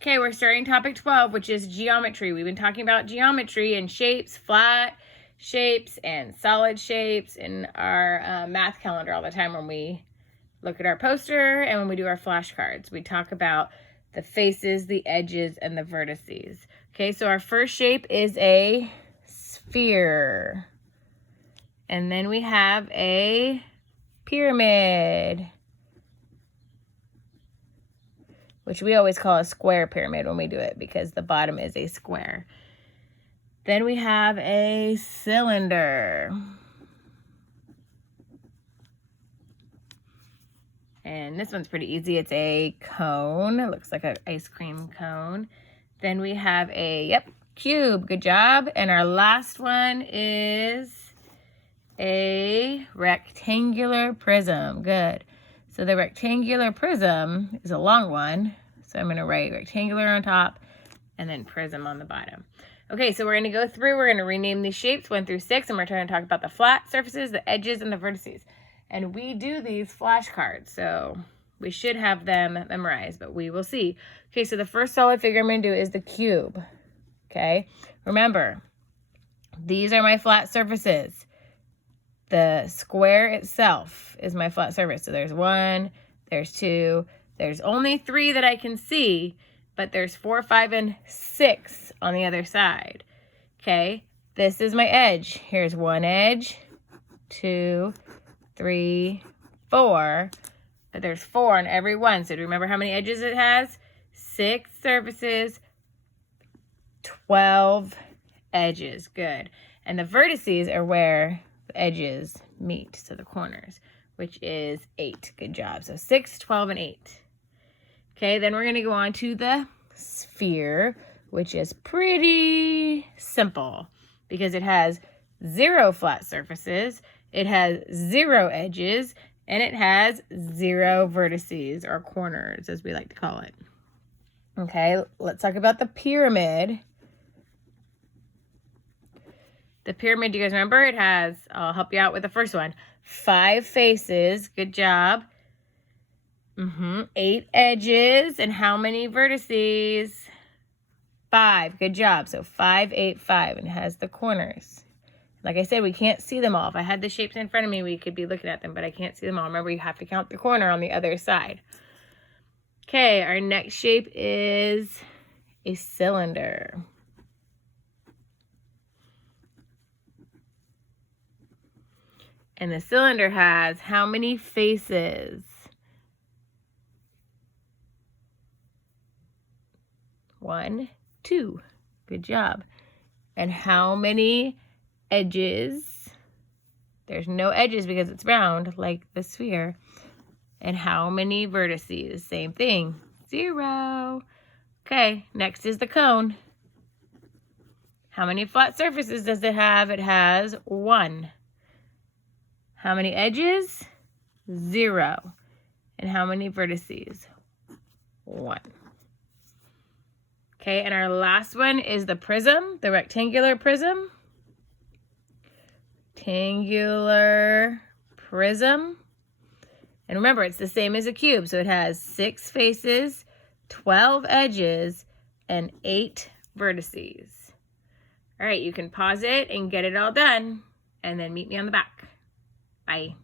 Okay, we're starting topic 12, which is geometry. We've been talking about geometry and shapes, flat shapes and solid shapes in our math calendar all the time when we look at our poster and when we do our flashcards. We talk about the faces, the edges, and the vertices. Okay, so our first shape is a sphere. And then we have a pyramid, which we always call a square pyramid when we do it because the bottom is a square. Then we have a cylinder. And this one's pretty easy. It's a cone. It looks like an ice cream cone. Then we have a, cube. Good job. And our last one is a rectangular prism. Good. So the rectangular prism is a long one. So I'm going to write rectangular on top and then prism on the bottom. Okay, so we're going to go through. We're going to rename these shapes 1 through 6, and we're trying to talk about the flat surfaces, the edges, and the vertices. And we do these flashcards, so we should have them memorized, but we will see. Okay, so the first solid figure I'm going to do is the cube. Okay, remember, these are my flat surfaces. The square itself is my flat surface. So there's 1, there's 2, there's only 3 that I can see, but there's 4, 5, and 6 on the other side. Okay, this is my edge. Here's 1 edge, 2, 3, 4, but there's 4 on every one. So do you remember how many edges it has? 6 surfaces, 12 edges. Good. And the vertices are where the edges meet, so the corners, which is 8. Good job. So 6, 12, and 8. Okay, then we're going to go on to the sphere, which is pretty simple because it has 0 flat surfaces, it has 0 edges, and it has 0 vertices, or corners, as we like to call it. Okay, let's talk about the pyramid. The pyramid, do you guys remember? It has, I'll help you out with the first one, 5 faces. Good job. 8 edges. And how many vertices? 5. Good job. So 5, 8, 5. And it has the corners. Like I said, we can't see them all. If I had the shapes in front of me, we could be looking at them, but I can't see them all. Remember, you have to count the corner on the other side. Okay, our next shape is a cylinder. And the cylinder has how many faces? 1, 2. Good job. And how many edges? There's no edges because it's round like the sphere. And how many vertices? Same thing. 0. Okay, next is the cone. How many flat surfaces does it have? It has 1. How many edges? 0. And how many vertices? 1. Okay, and our last one is the prism, the rectangular prism. Rectangular prism. And remember, it's the same as a cube. So it has 6 faces, 12 edges, and 8 vertices. All right, you can pause it and get it all done, and then meet me on the back. Bye.